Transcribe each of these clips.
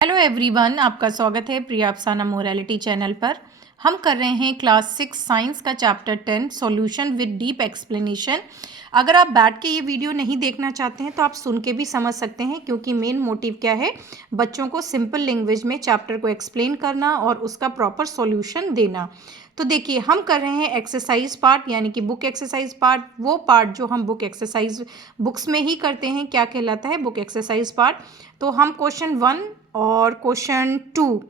Hello everyone, आपका स्वागत है प्रिया अफसाना मोरालिटी चैनल पर। हम कर रहे हैं क्लास 6 साइंस का chapter 10 solution with deep explanation. अगर आप बैठ के ये वीडियो नहीं देखना चाहते हैं तो आप सुन के भी समझ सकते हैं, क्योंकि मेन मोटिव क्या है, बच्चों को सिंपल लैंग्वेज में चैप्टर को एक्सप्लेन करना और उसका प्रॉपर सॉल्यूशन देना। तो देखिए, हम कर रहे हैं एक्सरसाइज पार्ट, यानी कि बुक एक्सरसाइज पार्ट। वो पार्ट जो हम बुक्स में ही करते हैं क्या कहलाता है, बुक एक्सरसाइज पार्ट। तो हम क्वेश्चन 1 और क्वेश्चन 2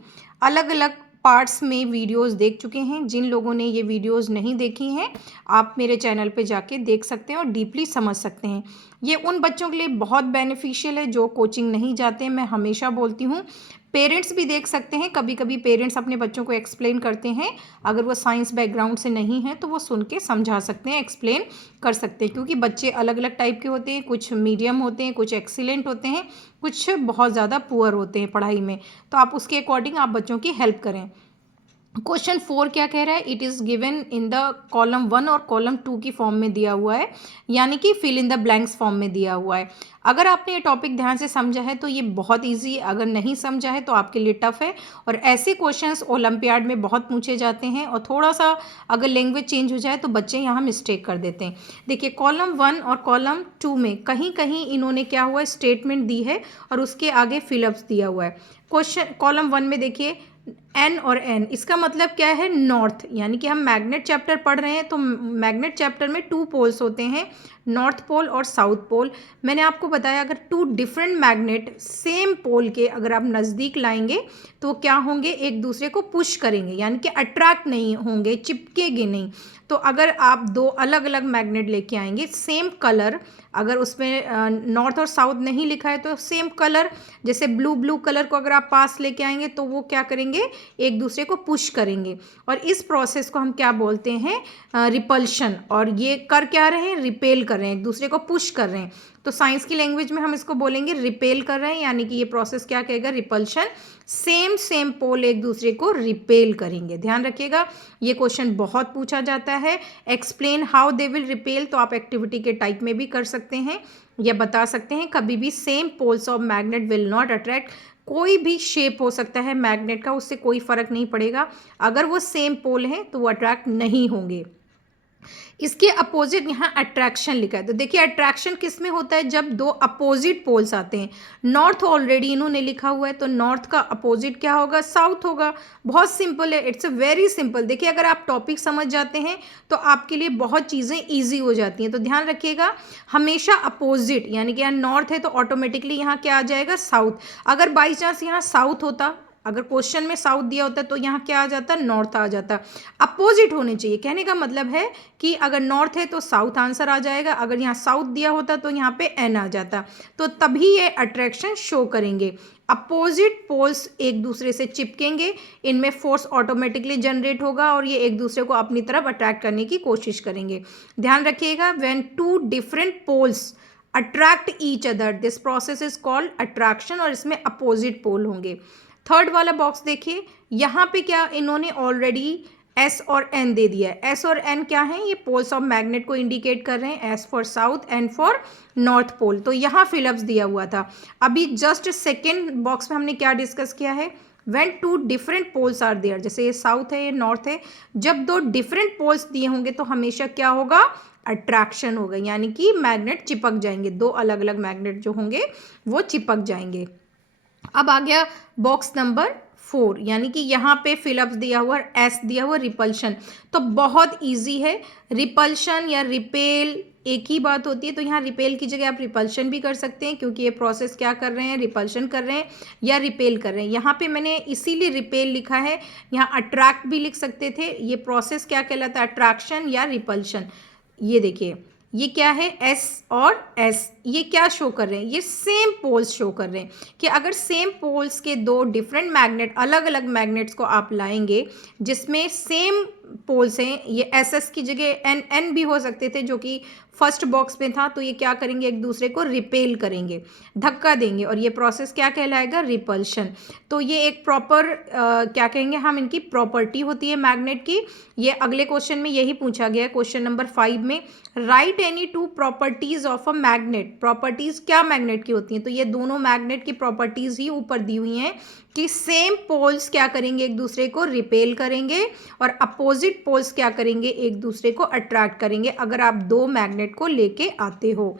अलग अलग पार्ट्स में वीडियोस देख चुके हैं। जिन लोगों ने ये वीडियोस नहीं देखी हैं, आप मेरे चैनल पे जाके देख सकते हैं और डीपली समझ सकते हैं। ये उन बच्चों के लिए बहुत बेनिफिशियल है जो कोचिंग नहीं जाते हैं। मैं हमेशा बोलती हूँ, पेरेंट्स भी देख सकते हैं। कभी कभी पेरेंट्स अपने बच्चों को एक्सप्लेन करते हैं, अगर वो साइंस बैकग्राउंड से नहीं हैं तो वो सुन के समझा सकते हैं, एक्सप्लेन कर सकते हैं। क्योंकि बच्चे अलग अलग टाइप के होते हैं, कुछ मीडियम होते हैं, कुछ एक्सीलेंट होते हैं, कुछ बहुत ज़्यादा पुअर होते हैं पढ़ाई में। तो आप उसके अकॉर्डिंग आप बच्चों की हेल्प करें। क्वेश्चन 4 क्या कह रहा है, it is given in the column 1 और कॉलम 2 की फॉर्म में दिया हुआ है, यानी कि fill in the blanks form में दिया हुआ है। अगर आपने ये टॉपिक ध्यान से समझा है तो ये बहुत इजी, अगर नहीं समझा है तो आपके लिए टफ है। और ऐसे क्वेश्चंस ओलंपियाड में बहुत पूछे जाते हैं, और थोड़ा सा अगर लैंग्वेज चेंज हो जाए तो बच्चे यहाँ मिस्टेक कर देते हैं। देखिए, कॉलम 1 और कॉलम 2 में कहीं कहीं इन्होंने क्या हुआ है, स्टेटमेंट दी है और उसके आगे फिलअप्स दिया हुआ है। क्वेश्चन कॉलम 1 में देखिए, एन और एन, इसका मतलब क्या है, नॉर्थ। यानी कि हम मैग्नेट चैप्टर पढ़ रहे हैं तो मैग्नेट चैप्टर में 2 पोल्स होते हैं, नॉर्थ पोल और साउथ पोल। मैंने आपको बताया, अगर 2 डिफरेंट मैग्नेट सेम पोल के अगर आप नज़दीक लाएंगे तो क्या होंगे, एक दूसरे को पुश करेंगे, यानी कि अट्रैक्ट नहीं होंगे, चिपकेंगे नहीं। तो अगर आप 2 अलग अलग मैग्नेट लेके आएंगे, सेम कलर, अगर उसमें नॉर्थ और साउथ नहीं लिखा है तो सेम कलर, जैसे ब्लू कलर को अगर आप पास लेके आएंगे तो वो क्या करेंगे, एक दूसरे को पुश करेंगे। और इस प्रोसेस को हम क्या बोलते हैं, रिपल्शन। और ये कर क्या रहे हैं, रिपेल कर रहे हैं, एक दूसरे को पुश कर रहे हैं। तो साइंस की लैंग्वेज में हम इसको बोलेंगे रिपेल कर रहे हैं, यानी कि ये प्रोसेस क्या कहेगा, रिपल्शन। सेम पोल एक दूसरे को रिपेल करेंगे। ध्यान रखिएगा, ये क्वेश्चन बहुत पूछा जाता है। Explain how they will repel, तो आप एक्टिविटी के टाइप में भी कर सकते हैं या बता सकते हैं। कभी भी same poles of magnet will not attract, कोई भी शेप हो सकता है मैग्नेट का, उससे कोई फर्क नहीं पड़ेगा, अगर वो सेम पोल हैं तो वो अट्रैक्ट नहीं होंगे। इसके अपोजिट यहाँ अट्रैक्शन लिखा है। तो देखिए, अट्रैक्शन किस में होता है, जब 2 अपोजिट पोल्स आते हैं। नॉर्थ ऑलरेडी इन्होंने लिखा हुआ है, तो नॉर्थ का अपोजिट क्या होगा, साउथ होगा। बहुत सिंपल है, इट्स अ वेरी सिंपल। देखिए, अगर आप टॉपिक समझ जाते हैं तो आपके लिए बहुत चीज़ें ईजी हो जाती हैं। तो ध्यान रखिएगा, हमेशा अपोजिट, यानी कि यहाँ नॉर्थ है तो ऑटोमेटिकली यहाँ क्या आ जाएगा, साउथ। अगर बाई चांस यहाँ साउथ होता, अगर क्वेश्चन में साउथ दिया होता तो यहाँ क्या आ जाता, नॉर्थ आ जाता। अपोजिट होने चाहिए, कहने का मतलब है कि अगर नॉर्थ है तो साउथ आंसर आ जाएगा, अगर यहाँ साउथ दिया होता तो यहाँ पे एन आ जाता। तो तभी ये अट्रैक्शन शो करेंगे। अपोजिट पोल्स एक दूसरे से चिपकेंगे, इनमें फोर्स ऑटोमेटिकली जनरेट होगा और ये एक दूसरे को अपनी तरफ अट्रैक्ट करने की कोशिश करेंगे। ध्यान रखिएगा, when 2 different poles attract each other, this process is called attraction, और इसमें अपोजिट पोल होंगे। थर्ड वाला बॉक्स देखिए, यहाँ पे क्या इन्होंने ऑलरेडी एस और एन दे दिया है। एस और एन क्या है, ये पोल्स ऑफ मैग्नेट को इंडिकेट कर रहे हैं, S for south, N for north pole. तो यहाँ फिलअप्स दिया हुआ था। अभी जस्ट सेकेंड बॉक्स में हमने क्या डिस्कस किया है, when 2 different poles are there, जैसे ये साउथ है ये नॉर्थ है, जब 2 डिफरेंट पोल्स दिए होंगे तो हमेशा क्या होगा, अट्रैक्शन होगा, यानी कि मैग्नेट चिपक जाएंगे, 2 अलग अलग मैग्नेट जो होंगे वो चिपक जाएंगे। अब आ गया बॉक्स नंबर 4, यानी कि यहाँ पे फिलअप्स दिया हुआ, एस दिया हुआ, रिपल्शन। तो बहुत इजी है, रिपल्शन या रिपेल एक ही बात होती है। तो यहाँ रिपेल की जगह आप रिपल्शन भी कर सकते हैं, क्योंकि ये प्रोसेस क्या कर रहे हैं, रिपल्शन कर रहे हैं या रिपेल कर रहे हैं। यहाँ पे मैंने इसीलिए रिपेल लिखा है, यहाँ अट्रैक्ट भी लिख सकते थे। ये प्रोसेस क्या कहलाता है, अट्रैक्शन या रिपल्शन। ये देखिए, ये क्या है, एस और एस, ये क्या शो कर रहे हैं, ये सेम पोल्स शो कर रहे हैं। कि अगर सेम पोल्स के 2 डिफरेंट मैग्नेट, अलग अलग मैग्नेट्स को आप लाएंगे जिसमें सेम पोल्स हैं, ये एस एस की जगह एन एन भी हो सकते थे, जो कि फर्स्ट बॉक्स में था, तो ये क्या करेंगे, एक दूसरे को रिपेल करेंगे, धक्का देंगे, और ये प्रोसेस क्या कहलाएगा, रिपल्शन। तो ये एक प्रॉपर क्या कहेंगे हम, इनकी प्रॉपर्टी होती है मैग्नेट की। ये अगले क्वेश्चन में यही पूछा गया है, क्वेश्चन नंबर 5 में, right any two properties of a magnet. Properties क्या मैग्नेट की होती हैं, तो ये दोनों मैग्नेट की प्रॉपर्टीज ही ऊपर दी हुई हैं कि सेम पोल्स क्या करेंगे, एक दूसरे को रिपेल करेंगे, और अपोजिट पोल्स क्या करेंगे, एक दूसरे को अट्रैक्ट करेंगे, अगर आप दो मैग्नेट को लेके आते हो।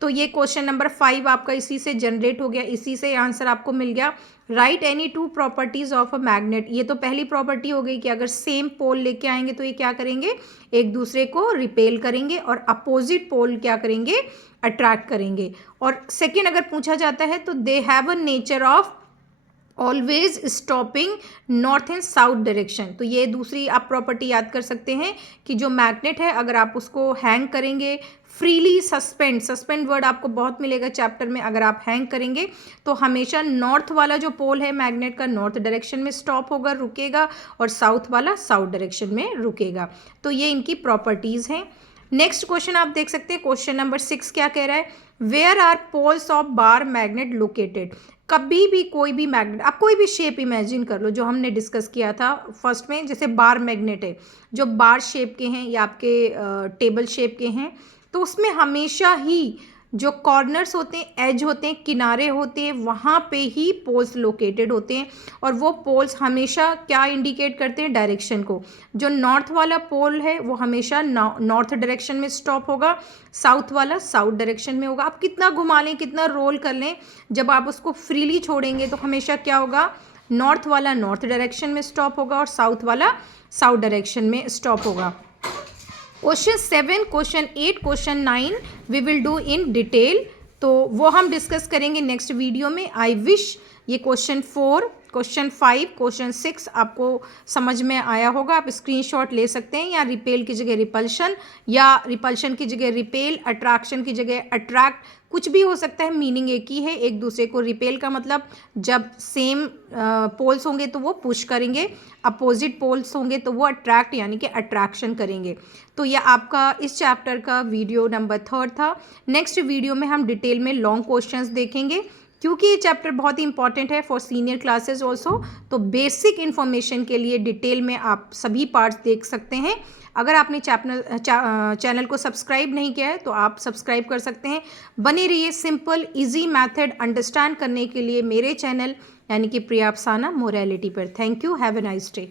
तो ये क्वेश्चन नंबर 5 आपका इसी से जनरेट हो गया, इसी से आंसर आपको मिल गया। Right any two properties of a magnet, ये तो पहली प्रॉपर्टी हो गई कि अगर सेम पोल लेके आएंगे तो ये क्या करेंगे, एक दूसरे को रिपेल करेंगे, और अपोजिट पोल क्या करेंगे, अट्रैक्ट करेंगे। और सेकेंड अगर पूछा जाता है तो they have a nature of always stopping north and south direction. तो ये दूसरी आप प्रॉपर्टी याद कर सकते हैं कि जो मैग्नेट है अगर आप उसको हैंग करेंगे, फ्रीली सस्पेंड वर्ड आपको बहुत मिलेगा चैप्टर में, अगर आप हैंग करेंगे तो हमेशा नॉर्थ वाला जो पोल है मैग्नेट का नॉर्थ डायरेक्शन में स्टॉप होगा, रुकेगा, और साउथ वाला साउथ डायरेक्शन में रुकेगा। तो ये इनकी प्रॉपर्टीज़ हैं। नेक्स्ट क्वेश्चन आप देख सकते हैं, क्वेश्चन नंबर 6 क्या कह रहा है, where are poles of bar magnet located. कभी भी कोई भी मैग्नेट, आप कोई भी शेप इमेजिन कर लो जो हमने डिस्कस किया था फर्स्ट में, जैसे बार मैग्नेट है जो बार शेप के हैं या आपके टेबल शेप के हैं, तो उसमें हमेशा ही जो कॉर्नर्स होते हैं, एज होते हैं, किनारे होते हैं, वहाँ पे ही पोल्स लोकेटेड होते हैं, और वो पोल्स हमेशा क्या इंडिकेट करते हैं, डायरेक्शन को। जो नॉर्थ वाला पोल है वो हमेशा नॉर्थ डायरेक्शन में स्टॉप होगा, साउथ वाला साउथ डायरेक्शन में होगा। आप कितना घुमा लें, कितना रोल कर लें, जब आप उसको फ्रीली छोड़ेंगे तो हमेशा क्या होगा, नॉर्थ वाला नॉर्थ डायरेक्शन में स्टॉप होगा और साउथ वाला साउथ डायरेक्शन में स्टॉप होगा। Question 7, question 8, question 9 we will do in detail, तो वो हम डिस्कस करेंगे नेक्स्ट वीडियो में। आई विश ये क्वेश्चन 4, क्वेश्चन 5, क्वेश्चन 6 आपको समझ में आया होगा। आप स्क्रीनशॉट ले सकते हैं, या रिपेल की जगह रिपल्शन, या रिपल्शन की जगह रिपेल, अट्रैक्शन की जगह अट्रैक्ट, कुछ भी हो सकता है, मीनिंग एक ही है। एक दूसरे को रिपेल का मतलब जब सेम पोल्स होंगे तो वो पुश करेंगे, अपोजिट पोल्स होंगे तो वो अट्रैक्ट यानी कि अट्रैक्शन करेंगे। तो यह आपका इस चैप्टर का वीडियो नंबर 3 था। नेक्स्ट वीडियो में हम डिटेल में लॉन्ग क्वेश्चंस देखेंगे, क्योंकि ये चैप्टर बहुत ही इंपॉर्टेंट है फॉर सीनियर क्लासेस ऑल्सो। तो बेसिक इन्फॉर्मेशन के लिए डिटेल में आप सभी पार्ट्स देख सकते हैं। अगर आपने चैनल को सब्सक्राइब नहीं किया है तो आप सब्सक्राइब कर सकते हैं। बने रहिए सिंपल इजी मेथड अंडरस्टैंड करने के लिए मेरे चैनल यानी कि प्रिया अफसाना मोरालिटी पर। Thank you, have a nice day.